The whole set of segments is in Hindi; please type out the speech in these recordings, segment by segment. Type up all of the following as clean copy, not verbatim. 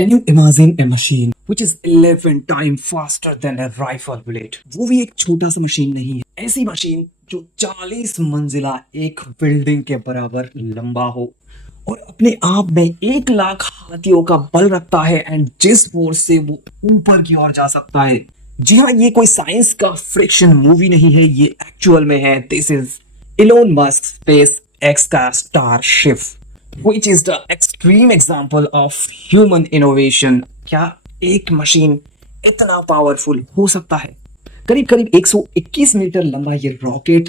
Can you imagine a machine which is 11 times faster than a rifle bullet? वो भी एक छोटा सा मशीन नहीं है, ऐसी मशीन जो 40 मंजिला एक बिल्डिंग के बराबर लंबा हो और अपने आप में 1 लाख हाथियों का बल रखता है एंड जिस फोर्स से वो ऊपर की ओर जा सकता है। जी हाँ, ये कोई साइंस का फ्रिक्शन मूवी नहीं है, ये एक्चुअल में है। This is Elon Musk space x का starship which is the extreme example of human innovation। क्या एक मशीन इतना पावरफुल हो सकता है? करीब करीब 121 मीटर लंबा ये रॉकेट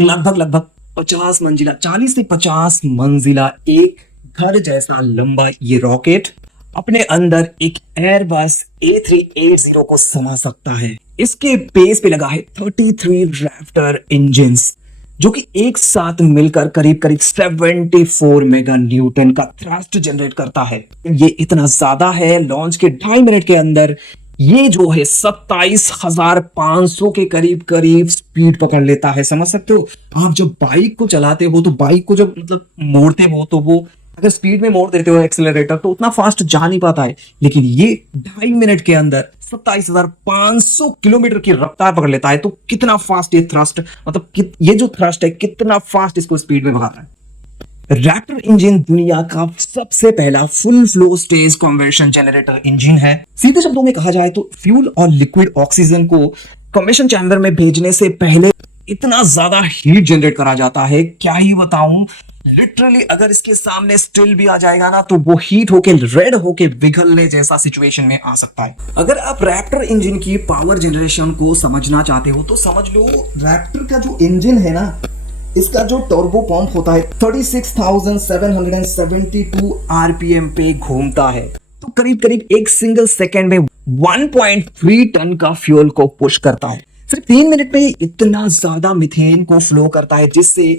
लगभग 50 मंजिला 40 से 50 मंजिला एक घर जैसा लंबा ये रॉकेट अपने अंदर एक एयरबस A380 को समा सकता है। इसके बेस पे लगा है 33 रैप्टर इंजिन्स जो कि एक साथ मिलकर करीब करीब 74 मेगा न्यूटन का थ्रस्ट जनरेट करता है। ये इतना ज्यादा है, लॉन्च के 2.5 मिनट के अंदर ये जो है 27,500 के करीब करीब स्पीड पकड़ लेता है। समझ सकते हो, आप जब बाइक को चलाते हो तो बाइक को जब मतलब मोड़ते हो तो वो अगर स्पीड में मोड़ देते हो एक्सेलरेटर तो उतना फास्ट जा नहीं पाता है, लेकिन ये 2.5 मिनट के अंदर 27,500 किलोमीटर की रफ्तार पकड़ लेता है। तो कितना फास्ट ये थ्रस्ट, मतलब ये जो थ्रस्ट है कितना फास्ट इसको स्पीड में भगाता है। रैप्टर इंजन दुनिया का सबसे पहला full flow stage conversion generator engine है। सीधे शब्दों में कहा जाए तो फ्यूल और लिक्विड ऑक्सीजन को कम्बशन चैम्बर में भेजने से पहले इतना ज्यादा हीट जनरेट करा जाता है, क्या ही बताऊं। लिटरली अगर इसके सामने स्टिल भी आ जाएगा ना तो वो हीट होके रेड होके पिघलने जैसा सिचुएशन में आ सकता है। अगर आप रैप्टर इंजन की पावर जनरेशन को समझना चाहते हो तो समझ लो, रैप्टर का जो इंजन है ना, इसका जो टर्बो पंप होता है 36,772 आरपीएम पे घूमता है, तो करीब करीब एक सिंगल सेकेंड में 1.3 टन का फ्यूल को पुश करता है। सिर्फ 3 मिनट में इतना ज्यादा मीथेन को फ्लो करता है जिससे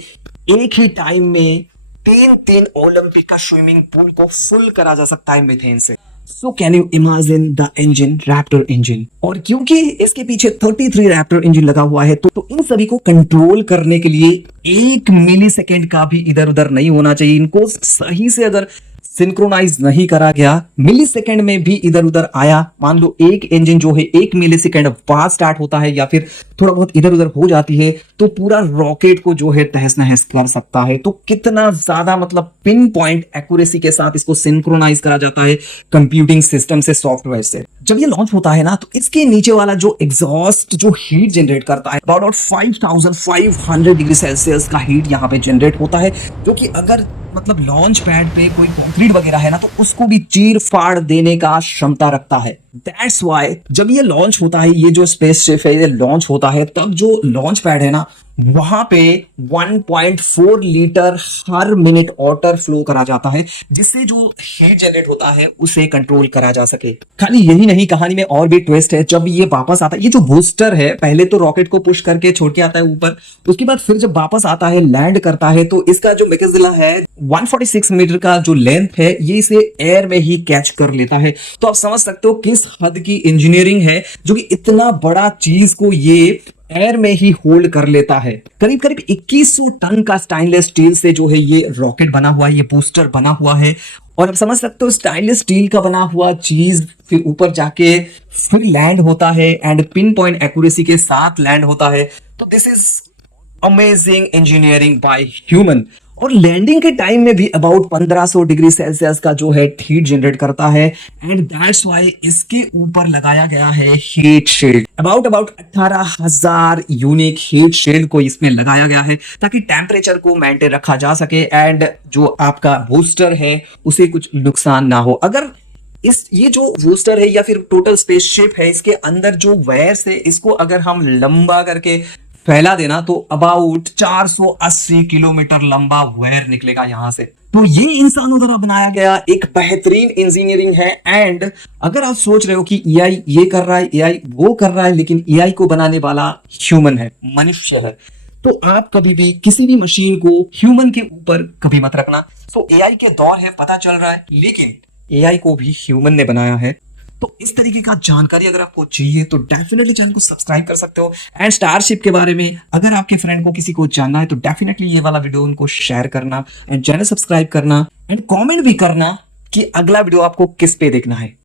एक ही टाइम में तीन ओलंपिक का स्विमिंग पूल को फुल करा जा सकता है मीथेन से। So can you imagine the engine, Raptor engine. और क्योंकि इसके पीछे 33 रैप्टर इंजन लगा हुआ है तो इन सभी को कंट्रोल करने के लिए 1 मिली सेकेंड का भी इधर उधर नहीं होना चाहिए। इनको सही से अगर सिंक्रोनाइज नहीं करा गया, मिली सेकेंड में भी इधर उधर आया, मान लो एक इंजन जो है 1 मिली सेकेंड बाद स्टार्ट होता है या फिर थोड़ा बहुत इधर उधर हो जाती है तो पूरा रॉकेट को जो है तहस नहस कर सकता है। तो कितना ज्यादा मतलब पिन पॉइंट एक्यूरेसी के साथ इसको सिंक्रोनाइज करा जाता है कंप्यूटिंग सिस्टम से, सॉफ्टवेयर से। जब ये लॉन्च होता है ना तो इसके नीचे वाला जो एग्जॉस्ट जो हीट जनरेट करता है अबाउट 5500 डिग्री सेल्सियस का हीट यहाँ पे जनरेट होता है, जो कि अगर मतलब लॉन्च पैड पे कोई कंक्रीट वगैरह है ना तो उसको भी चीर फाड़ देने का क्षमता रखता है। दैट्स वाई जब ये लॉन्च होता है, ये जो स्पेसशिप है ये लॉन्च होता है, तब जो लॉन्च पैड है ना वहां पे 1.4 लीटर हर मिनट वाटर फ्लो करा जाता है जिससे जो हीट जनरेट होता है उसे कंट्रोल करा जा सके। खाली यही नहीं, कहानी में और भी ट्विस्ट है। जब ये वापस आता है, ये जो बूस्टर है पहले तो रॉकेट को पुश करके छोड़ के आता है ऊपर, उसके बाद फिर जब वापस आता है लैंड करता है तो इसका जो मैकेजिला है 146 मीटर का जो लेंथ है ये इसे एयर में ही कैच कर लेता है। तो आप समझ सकते हो किस हद की इंजीनियरिंग है जो कि इतना बड़ा चीज को ये एयर में ही होल्ड कर लेता है। करीब करीब 2100 टन का स्टेनलेस स्टील से जो है ये रॉकेट बना हुआ है, ये बूस्टर बना हुआ है। और आप समझ सकते हो स्टेनलेस स्टील का बना हुआ चीज फिर ऊपर जाके फिर लैंड होता है एंड पिन पॉइंट एक्यूरेसी के साथ लैंड होता है। तो this is amazing engineering by human. और लैंडिंग के टाइम में भी अबाउट 1500 डिग्री सेल्सियस का जो है हीट जनरेट करता है एंड दैट्स व्हाई इसके ऊपर लगाया गया है heat shield. About 18,000 unique heat shield को इसमें लगाया गया है ताकि टेम्परेचर को मेंटेन रखा जा सके एंड जो आपका बूस्टर है उसे कुछ नुकसान ना हो। अगर ये जो बूस्टर है या फिर टोटल स्पेसशिप है इसके अंदर जो वायर्स है इसको अगर हम लंबा करके फैला देना तो अबाउट 480 किलोमीटर लंबा वायर निकलेगा यहां से। तो ये इंसानों द्वारा बनाया गया एक बेहतरीन इंजीनियरिंग है। एंड अगर आप सोच रहे हो कि एआई ये कर रहा है, एआई वो कर रहा है, लेकिन एआई को बनाने वाला ह्यूमन है, मनुष्य है, तो आप कभी भी किसी भी मशीन को ह्यूमन के ऊपर कभी मत रखना। तो एआई के दौर है, पता चल रहा है, लेकिन एआई को भी ह्यूमन ने बनाया है। तो इस तरीके का जानकारी अगर आपको चाहिए तो डेफिनेटली चैनल को सब्सक्राइब कर सकते हो। एंड स्टारशिप के बारे में अगर आपके फ्रेंड को किसी को जानना है तो डेफिनेटली ये वाला वीडियो उनको शेयर करना एंड चैनल सब्सक्राइब करना एंड कमेंट भी करना कि अगला वीडियो आपको किस पे देखना है।